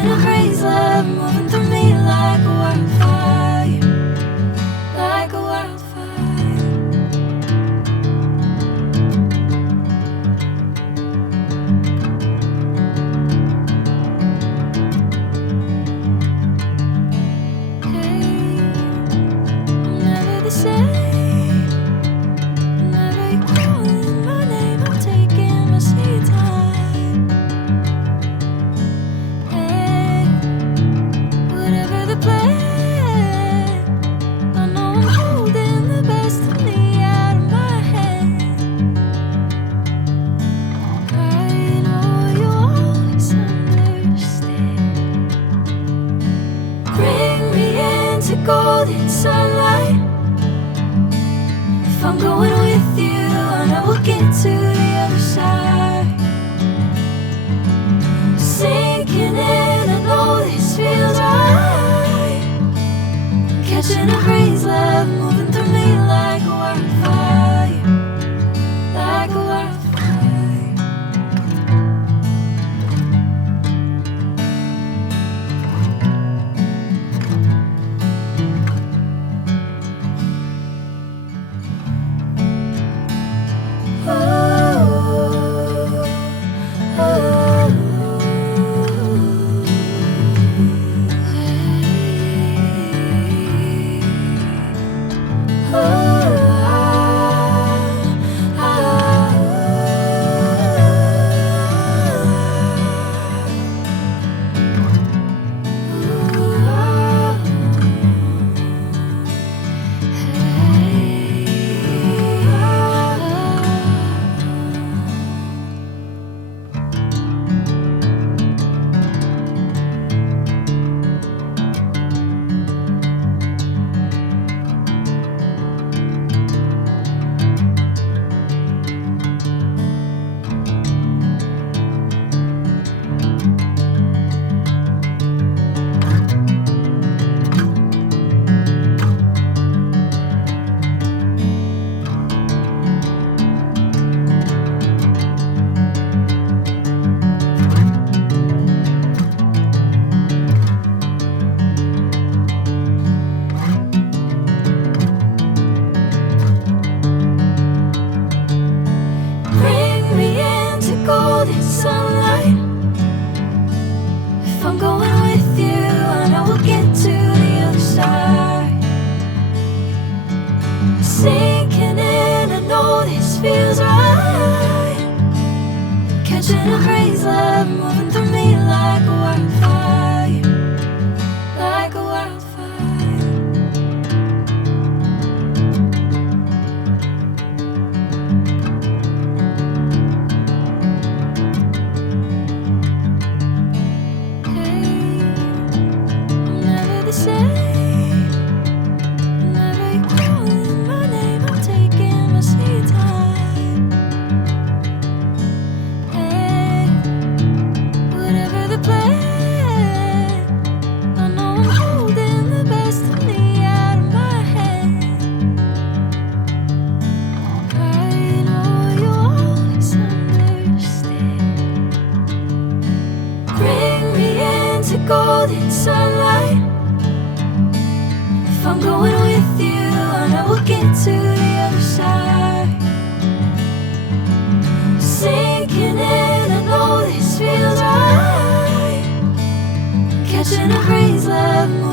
Catching a crazy love moving through me like a wildfire, like a wildfire. Hey, I'm never the same. Whenever you're calling my name, I'm taking my sweet time. Hey, whatever the plan, I know I'm holding the best of me out of my hand. I know you'll always understand. Bring me into golden sunlight. If I'm going with you, I know we'll get to the other side. Sinking in, I know this feels right. Catching a crazy love moving through me like a wildfire, like a wildfire. Bring me into golden sunlight. If I'm going with you, I know we'll get to the other side. Sinking in, I know this feels right. Catching a crazy love moving through me like a wildfire, like a wildfire. Hey, I'm never the same. Whenever you're calling my name, I'm taking my sweet time. Hey, whatever the plan, I know I'm holding the best of me out of my hand. I know you'll always understand. Bring me into golden sunlight. If I'm going with you, I know we'll get to the other side. Sinking in, I know this feels right. Catching a crazy love.